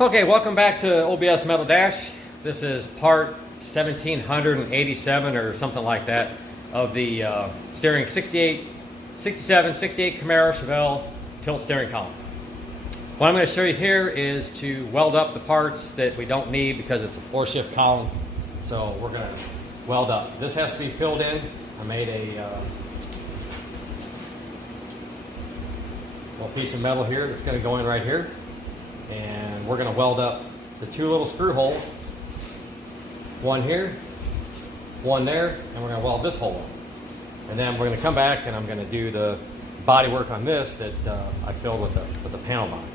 Okay, welcome back to OBS Metal Dash. This is part 1787 or something like that of the steering 68, 67, 68 Camaro Chevelle tilt steering column. What I'm going to show you here is to weld up the parts that we don't need because it's a 4-shift column. So we're going to weld up. This has to be filled in. I made a little piece of metal here that's going to go in right here. And we're going to weld up the 2 little screw holes, one here, one there, and we're going to weld this hole up. And then we're going to come back and I'm going to do the body work on this that I filled with the panel bond.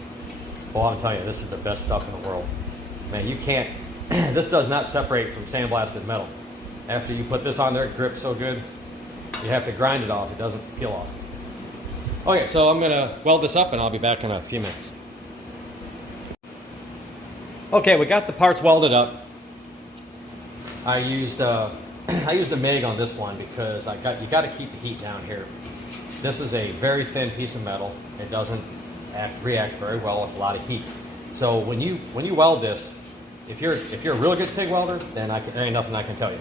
Well, I'm telling you, this is the best stuff in the world. Man, you can't, this does not separate from sandblasted metal. After you put this on there, it grips so good, you have to grind it off. It doesn't peel off. Okay, so I'm going to weld this up and I'll be back in a few minutes. Okay, we got the parts welded up. I used a MIG on this one because you got to keep the heat down here. This is a very thin piece of metal. It doesn't react very well with a lot of heat. So when you weld this, if you're a really good TIG welder, then there ain't nothing I can tell you.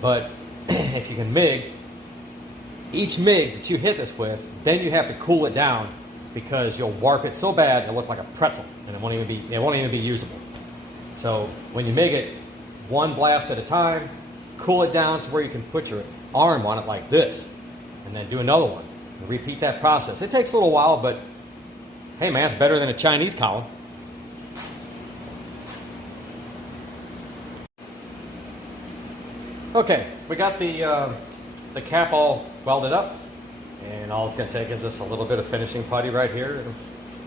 But if you can MIG, each MIG that you hit this with, then you have to cool it down because you'll warp it so bad it'll look like a pretzel and it won't even be usable. So when you MIG it, one blast at a time, cool it down to where you can put your arm on it like this, and then do another one. And repeat that process. It takes a little while, but hey man, it's better than a Chinese column. Okay, we got the cap all welded up, and all it's going to take is just a little bit of finishing putty right here, and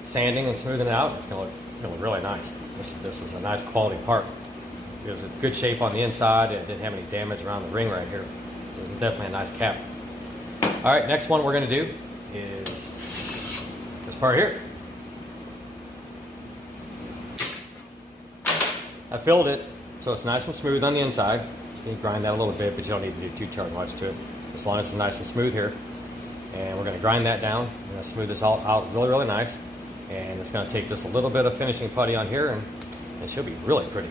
sanding and smoothing it out. It's going to look really nice. This was a nice quality part. It was in good shape on the inside. It didn't have any damage around the ring right here. So it's definitely a nice cap. All right, next one we're going to do is this part here. I filled it so it's nice and smooth on the inside. You can grind that a little bit, but you don't need to do too terribly much to it. As long as it's nice and smooth here. And we're going to grind that down. We're going to smooth this all out really, really nice. And it's going to take just a little bit of finishing putty on here, and it should be really pretty.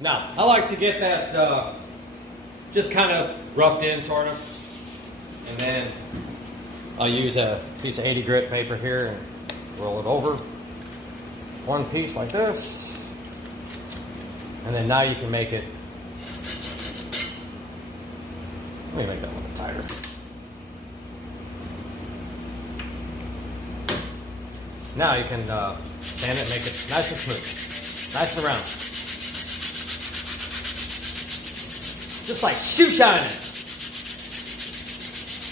Now, I like to get that just kind of roughed in, sort of, and then I'll use a piece of 80 grit paper here and roll it over one piece like this, and then now you can make it, let me make that a little tighter. Now you can sand it and make it nice and smooth, nice and round. Just like shoe shining.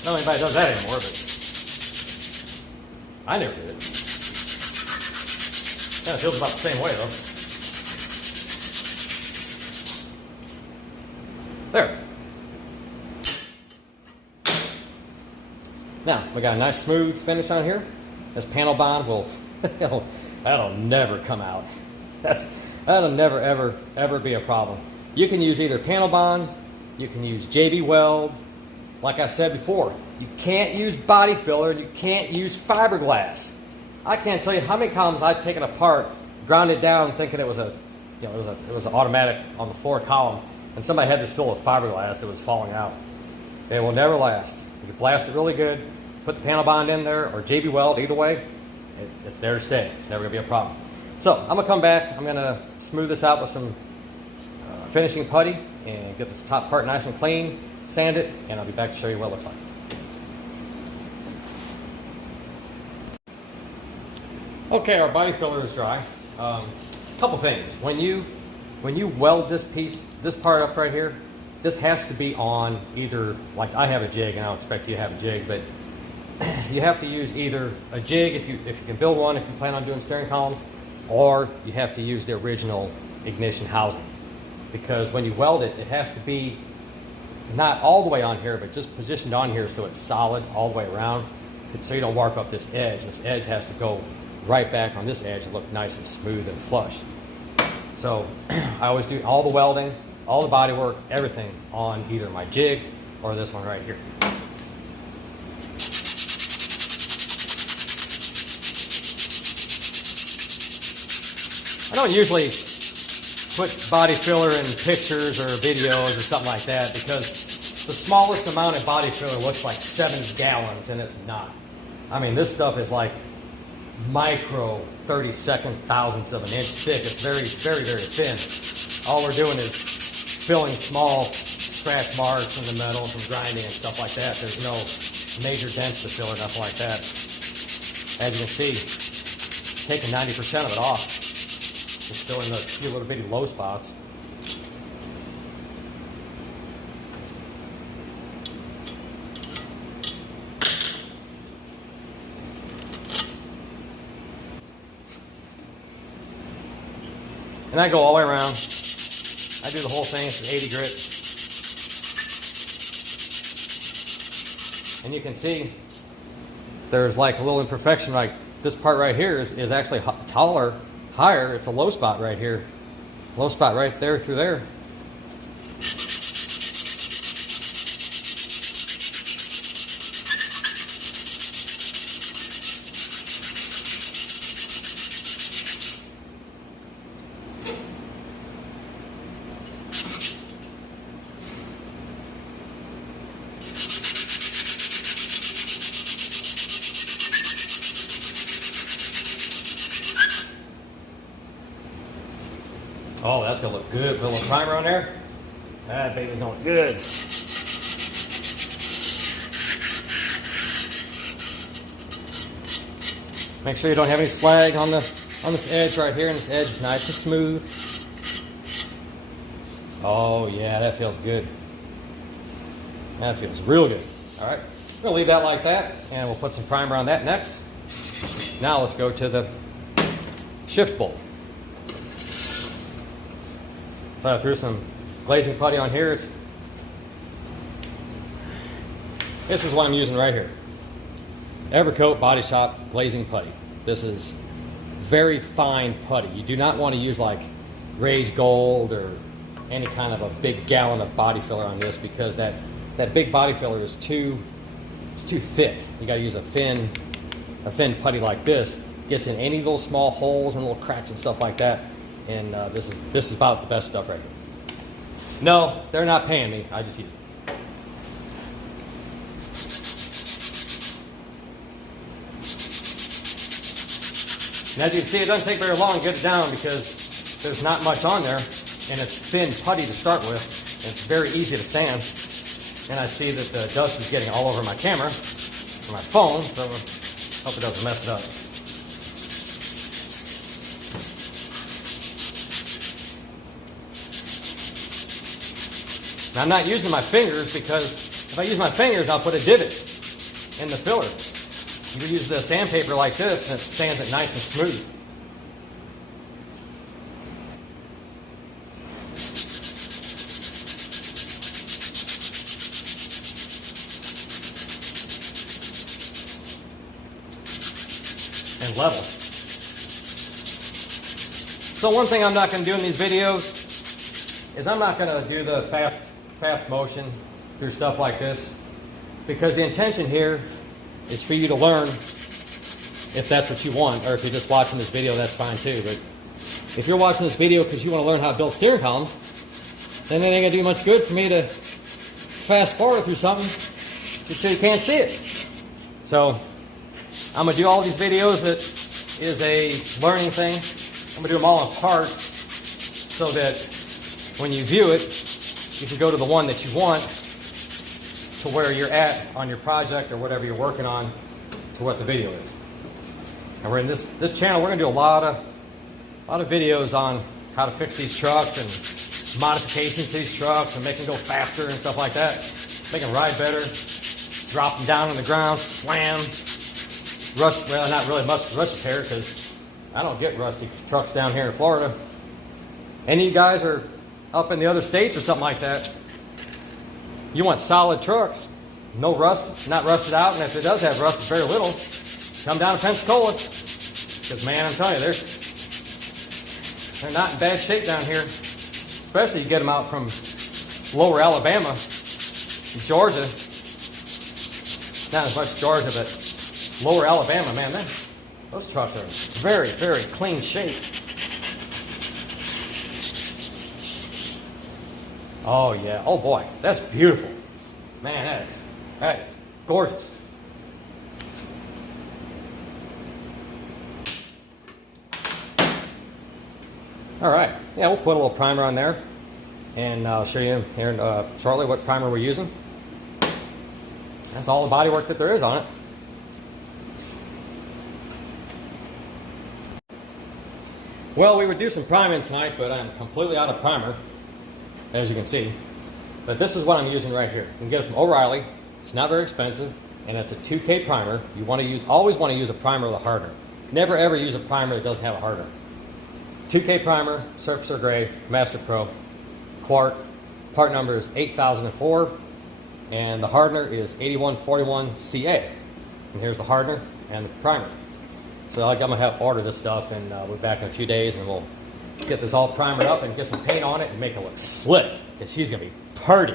I don't know if anybody does that anymore, but I never did it. Yeah, it feels about the same way though. There. Now, we got a nice smooth finish on here. This panel bond will, that'll never come out. That'll never, ever be a problem. You can use either panel bond, you can use JB weld. Like I said before, you can't use body filler, you can't use fiberglass. I can't tell you how many columns I've taken apart, ground it down, thinking it was it was an automatic on the floor column, and somebody had this filled with fiberglass that was falling out. They will never last. You can blast it really good, put the panel bond in there, or JB weld, either way, it's there to stay. It's never gonna be a problem. So I'm gonna come back, I'm gonna smooth this out with some finishing putty and get this top part nice and clean, sand it, and I'll be back to show you what it looks like. Okay, our body filler is dry. Couple things. When you weld this part up right here, this has to be on either, like I have a jig and I don't expect you to have a jig, but you have to use either a jig if you can build one, if you plan on doing steering columns, or you have to use the original ignition housing. Because when you weld it, it has to be not all the way on here, but just positioned on here so it's solid all the way around, so you don't warp up this edge. This edge has to go right back on this edge and look nice and smooth and flush. So I always do all the welding, all the body work, everything on either my jig or this one right here. I don't usually put body filler in pictures or videos or something like that, because the smallest amount of body filler looks like 7 gallons, and it's not. I mean, this stuff is like micro 32nd thousandths of an inch thick. It's very, very, very thin. All we're doing is filling small scratch marks in the metal from grinding and stuff like that. There's no major dents to fill or nothing like that. As you can see, taking 90% of it off. Just filling the few little bitty low spots. And I go all the way around. I do the whole thing. It's an 80 grit. And you can see there's like a little imperfection. Like this part right here is actually taller, higher. It's a low spot right here. Low spot right there through there. Oh, that's gonna look good. Put a little primer on there. That baby's gonna look good. Make sure you don't have any slag on this edge right here, and this edge is nice and smooth. Oh yeah, that feels good. That feels real good. All right, we're gonna leave that like that, and we'll put some primer on that next. Now let's go to the shift bolt. So I threw some glazing putty on here. This is what I'm using right here. Evercoat Body Shop glazing putty. This is very fine putty. You do not want to use like Rage Gold or any kind of a big gallon of body filler on this, because that big body filler is too thick. You got to use a thin putty like this. Gets in any little small holes and little cracks and stuff like that. And this is about the best stuff right here. No, they're not paying me. I just use it. And as you can see, it doesn't take very long to get it down, because there's not much on there, and it's thin putty to start with. And it's very easy to sand. And I see that the dust is getting all over my camera, or my phone, so I hope it doesn't mess it up. I'm not using my fingers, because if I use my fingers, I'll put a divot in the filler. You can use the sandpaper like this, and it sands it nice and smooth. And level. So one thing I'm not going to do in these videos is I'm not going to do the fast motion through stuff like this, because the intention here is for you to learn, if that's what you want, or if you're just watching this video, that's fine too. But if you're watching this video because you want to learn how to build steering columns, then it ain't gonna do much good for me to fast forward through something just so you can't see it. So I'm gonna do all these videos that is a learning thing. I'm gonna do them all in parts, so that when you view it, you can go to the one that you want, to where you're at on your project or whatever you're working on, to what the video is. And we're in this channel, we're gonna do a lot of videos on how to fix these trucks and modifications to these trucks and make them go faster and stuff like that. Make them ride better, drop them down on the ground, slam, rust, well, not really much rust repair because I don't get rusty trucks down here in Florida. Any of you guys are up in the other states or something like that, you want solid trucks, no rust, not rusted out, and if it does have rust, very little, come down to Pensacola. Because man, I'm telling you, they're not in bad shape down here. Especially you get them out from lower Alabama, Georgia. Not as much Georgia, but lower Alabama, man, those trucks are in very, very clean shape. Oh yeah, oh boy, that's beautiful. Man, that is gorgeous. All right, yeah, we'll put a little primer on there, and I'll show you here shortly what primer we're using. That's all the bodywork that there is on it. Well, we would do some priming tonight, but I'm completely out of primer, as you can see. But this is what I'm using right here. You can get it from O'Reilly. It's not very expensive, and it's a 2K primer. You want to always want to use a primer with a hardener. Never ever use a primer that doesn't have a hardener. 2K primer, Surfacer Gray, Master Pro, quart. Part number is 8004, and the hardener is 8141CA. And here's the hardener and the primer. So I'm gonna have order this stuff, and we'll be back in a few days, and we'll get this all primered up and get some paint on it and make it look slick, because she's gonna be pretty.